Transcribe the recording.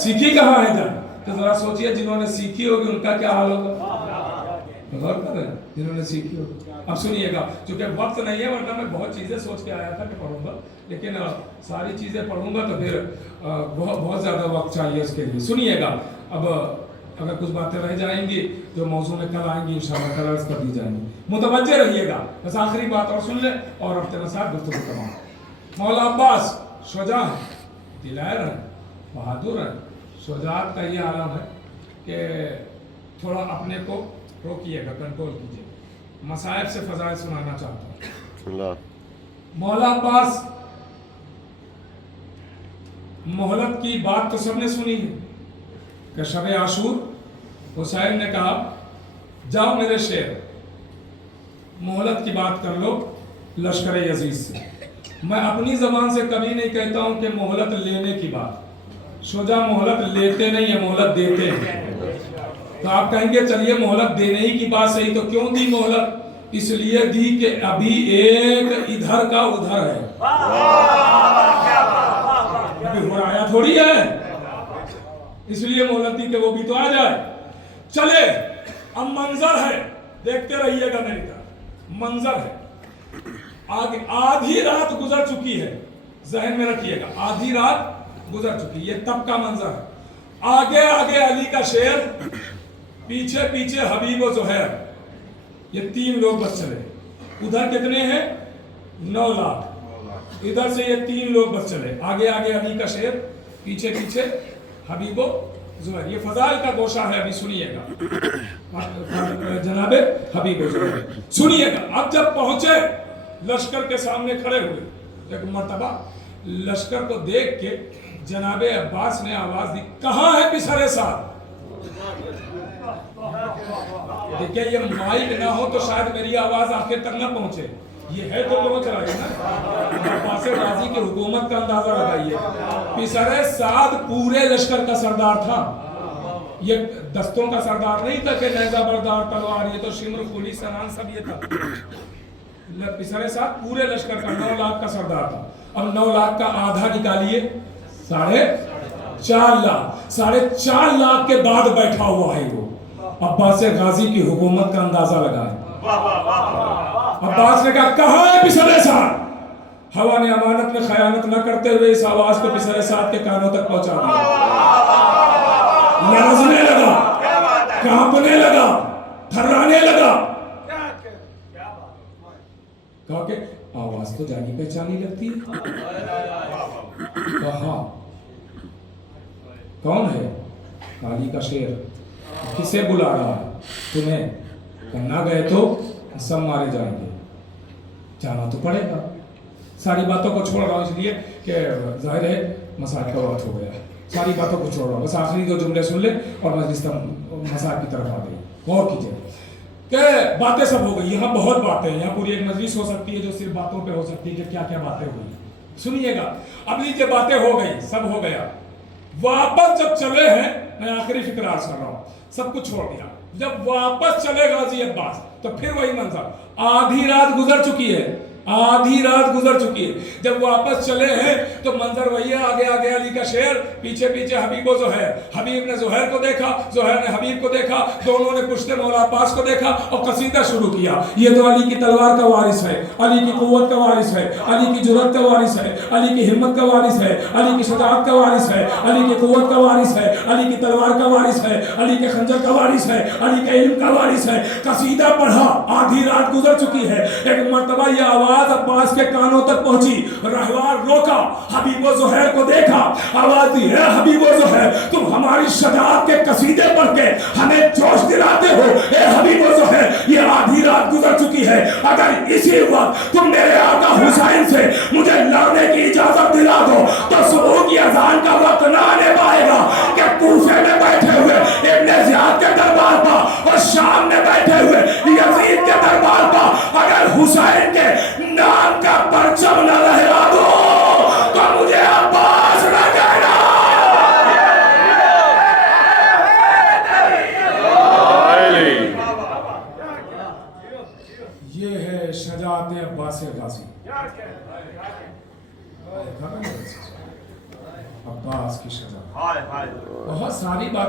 सीखी कहाँ है जंग? तो जरा सोचिए जिन्होंने सीखी होगी उनका क्या हाल होगा। गौर कर रहे हैं जिन्होंने सीखी होगी। अब सुनिएगा, चूंकि वक्त नहीं है वरना मैं बहुत चीज़ें सोच के आया था कि पढ़ूंगा, लेकिन सारी चीज़ें पढ़ूंगा तो फिर बहुत ज़्यादा वक्त चाहिए इसके लिए। सुनिएगा, अब अगर कुछ बातें रह जाएंगी जो मौजू में कल आएंगी इंशाल्लाह कल अर्ज कर दी जाएंगी, मुतवज्जे रहिएगा। बस आखिरी बात और सुन ले और हफ्ते के साथ गुफ्तगू तमाम। मौला अब्बास शुजा है, दिलायर है, बहादुर है। शुजात का ये आलम है कि थोड़ा अपने को रोकिएगा, कंट्रोल कीजिए। मसाइब से फजाइल सुनाना चाहता हूँ। मौला अब्बास, मोहलत की बात तो सबने सुनी है कि शब आशूर हुसैन ने कहा जाओ मेरे शेर मोहलत की बात कर लो लश्कर यजीद से। मैं अपनी जबान से कभी नहीं कहता हूं कि मोहलत लेने की बात, शुजा मोहलत लेते नहीं है, मोहलत देते हैं। तो आप कहेंगे चलिए मोहलत देने ही की बात सही, तो क्यों दी मोहलत? इसलिए दी कि अभी एक इधर का उधर है, अभी हो आया थोड़ी है, इसलिए मोहलत दी कि वो भी तो आ जाए। चले अब मंजर है, देखते रहिएगा मेरी तरफ। मंजर है आगे, आधी रात गुजर चुकी है, जहन में रखिएगा, आधी रात गुजर चुकी, ये तब का मंजर है। आगे आगे अली का शेर, पीछे पीछे हबीब और ज़ुहैर, ये 3 लोग बस चले। उधर कितने हैं? 9 लाख। इधर से ये 3 लोग बस चले। आगे आगे अली का शेर, पीछे पीछे हबीब और ज़ुहैर। ये फजाइल का गोशा है, अभी सुनिएगा जनाबे हबीब और ज़ुहैर। सुनिएगा, अब जब पहुंचे लश्कर के सामने खड़े हुए, एक मर्तबा लश्कर को देख के जनाबे अब्बास ने आवाज दी, कहां है पिसरे साथ? देखिए ये माइक ना हो तो शायद मेरी आवाज आखिर तक ना पहुंचे, ये है तो पहुंच रहा है ना। अब्बास राजी की हुकूमत का अंदाजा लगाइए। पिसरे साथ पूरे लश्कर का सरदार था, ये दस्तों का सरदार नहीं था कि नेज़ा बरदार तलवार, ये तो शिमर खुली सनान सब ये था। पिसरे साथ पूरे लश्कर का 9 लाख का सरदार था। अब 9 लाख का आधा निकालिए, 4.5 लाख। 4.5 लाख के बाद बैठा हुआ है वो। अब्बास गाजी की हुकूमत का अंदाजा लगाए। अब्बास ने कहा कहां है पिसरे साथ? हवा ने अमानत में खयानत न करते हुए इस आवाज को पिसरे साथ के कानों तक पहुंचा दिया। लरजने लगा, कांपने लगा, थर्राने लगा। कहा कि आवाज तो जानी पहचानी लगती है। कहा कौन है? काली का शेर। किसे बुला रहा है? तुम्हें। करना गए तो सब मारे जाएंगे, जाना तो पड़ेगा। सारी बातों को छोड़ रहा हूं इसलिए कि जाहिर है मसाइल का वक्त हो गया। सारी बातों को छोड़ रहा हूं, बस आखिरी 2 जुमले सुन ले और मजलिस मसाइल की तरफ आ गई। गौर कीजिए कि बातें सब हो गई। यहाँ बहुत बातें हैं, यहाँ पूरी एक मजलिस हो सकती है जो सिर्फ बातों पे हो सकती है कि क्या क्या बातें हुई। सुनिएगा, अब नीचे बातें हो गई, सब हो गया। वापस जब चले हैं, मैं आखिरी फिक्र अर्ज कर रहा हूँ, सब कुछ छोड़ दिया। जब वापस चले गाजी अब्बास तो फिर वही मंजर, आधी रात गुजर चुकी है, आधी रात गुजर चुकी है। जब वापस चले हैं तो मंजर वही है, आगे आगे अली का शेर, पीछे पीछे हबीब और ज़ुहैर। हबीब ने ज़ुहैर को देखा, ज़ुहैर ने हबीब को देखा, दोनों ने पुश्ते मौला अब्बास को देखा और कसीदा शुरू किया। ये तो अली की तलवार का वारिस है, अली की कुव्वत का वारिस है, अली की जुर्रत का वारिस है, अली की हिम्मत का वारिस है, अली की शजाअत का वारिस है, अली की कुव्वत का वारिस है, अली की तलवार का वारिस है, अली के खंजर का वारिस है, अली के इल्म का वारिस है। कसीदा पढ़ा, आधी रात गुजर चुकी है। एक मर्तबा ये आवाज अब्बास के कानों तक पहुंची। रहवार रोका, हबीब और ज़ुहैर को देखा, आवाज दी, है हबीब और ज़ुहैर, तुम हमारी शजाअत के कसीदे पढ़ के हमें जोश दिलाते हो। ए हबीब और ज़ुहैर, ये आधी रात गुजर चुकी है, अगर इसी वक्त तुम मेरे आका हुसैन से मुझे लड़ने की इजाजत दिला दो तो सुबह की अजान का वक्त ना आने पाएगा कि कूफे में बैठे हुए इब्ने ज़ियाद के दरबार पर और शाम में बैठे हुए यजीद के दरबार पर अगर हुसैन के नाम का परचम न लहरा दो तो मुझे अब्बास न कहना। ये है शजाअत अब्बास गाजी। अब्बास की शजाअत। बहुत सारी बातें